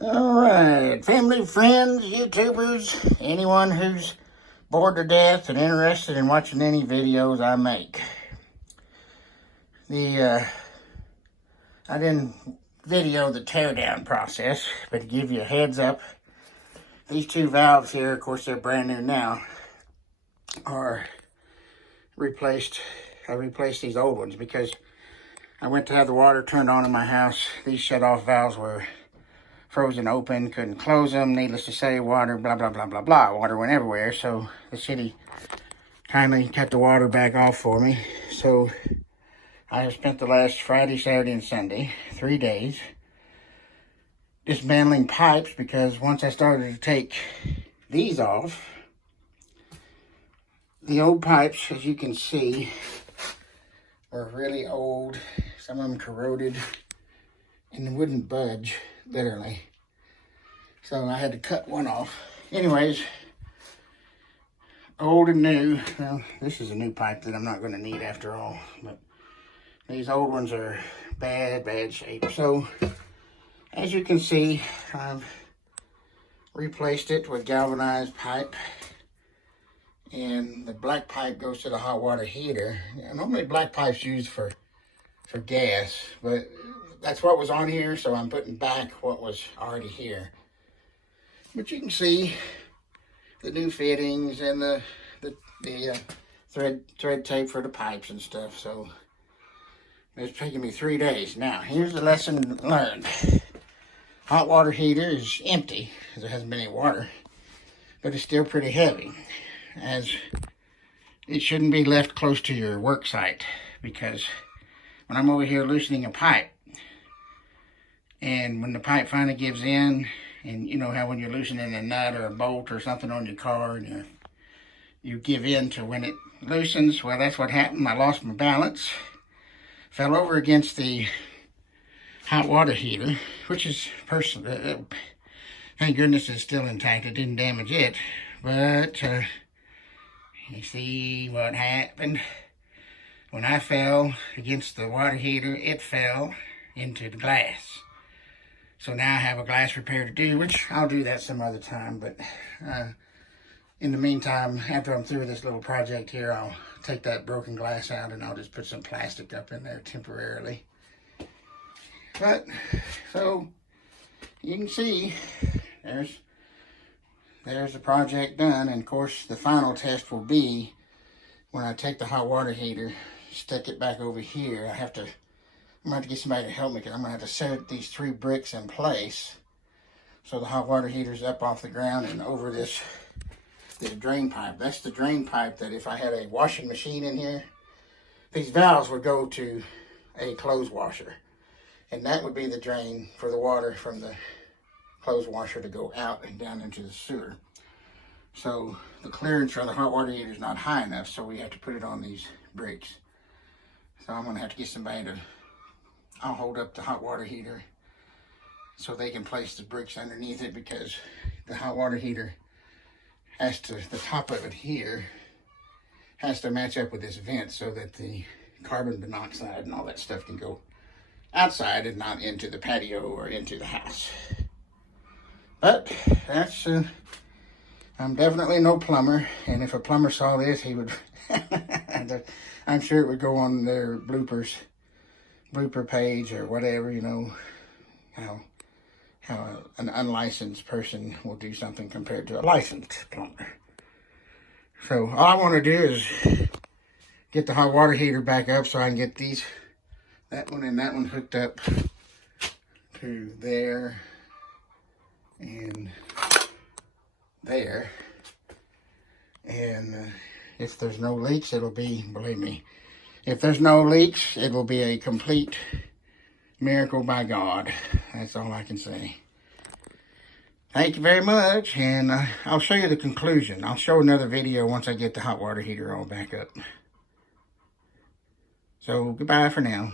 All right, family, friends, YouTubers, anyone who's bored to death and interested in watching any videos I make. I didn't video the teardown process, but to give you a heads up, these two valves here, of course they're brand new now, are replaced. I replaced these old ones because I went to have the water turned on in my house. These shut-off valves were frozen open, couldn't close them. Needless to say, water, blah, blah, blah, blah, blah. Water went everywhere, so the city kindly kept the water back off for me. So I have spent the last Friday, Saturday, and Sunday, 3 days, dismantling pipes, because once I started to take these off, the old pipes, as you can see, were really old. Some of them corroded and wouldn't budge, literally. So I had to cut one off. Anyways, old and new. Well, this is a new pipe that I'm not going to need after all. But these old ones are bad shape. So, as you can see, I've replaced it with galvanized pipe. And the black pipe goes to the hot water heater. Normally black pipe's used for gas, but that's what was on here, so I'm putting back what was already here. But you can see the new fittings and the thread tape for the pipes and stuff. So it's taking me 3 days. Now, here's the lesson learned. Hot water heater is empty because there hasn't been any water, but it's still pretty heavy, as it shouldn't be left close to your work site, because when I'm over here loosening a pipe, and when the pipe finally gives in, and you know how when you're loosening a nut or a bolt or something on your car, and you give in to when it loosens, well, that's what happened. I lost my balance, fell over against the hot water heater, which is thank goodness it's still intact. It didn't damage it, but you see what happened. When I fell against the water heater, it fell into the glass. So now I have a glass repair to do, which I'll do that some other time. But in the meantime, after I'm through with this little project here, I'll take that broken glass out and I'll just put some plastic up in there temporarily. But, so, you can see, there's the project done. And of course, the final test will be when I take the hot water heater, stick it back over here. I'm going to have to get somebody to help me, because I'm going to have to set these 3 bricks in place so the hot water heater's up off the ground and over this drain pipe. That's the drain pipe that if I had a washing machine in here, these valves would go to a clothes washer. And that would be the drain for the water from the clothes washer to go out and down into the sewer. So the clearance for the hot water heater is not high enough, so we have to put it on these bricks. So I'm going to have to get somebody to, I'll hold up the hot water heater so they can place the bricks underneath it, because the hot water heater has to, the top of it here has to match up with this vent so that the carbon monoxide and all that stuff can go outside and not into the patio or into the house. But that's, I'm definitely no plumber, and if a plumber saw this, he would, I'm sure it would go on their blooper page or whatever, you know, how an unlicensed person will do something compared to a licensed plumber. So all I want to do is get the hot water heater back up so I can get that one and that one hooked up to there and there. And if there's no leaks, it'll be, believe me, if there's no leaks, it will be a complete miracle by God. That's all I can say. Thank you very much, and I'll show you the conclusion. I'll show another video once I get the hot water heater all back up. So, goodbye for now.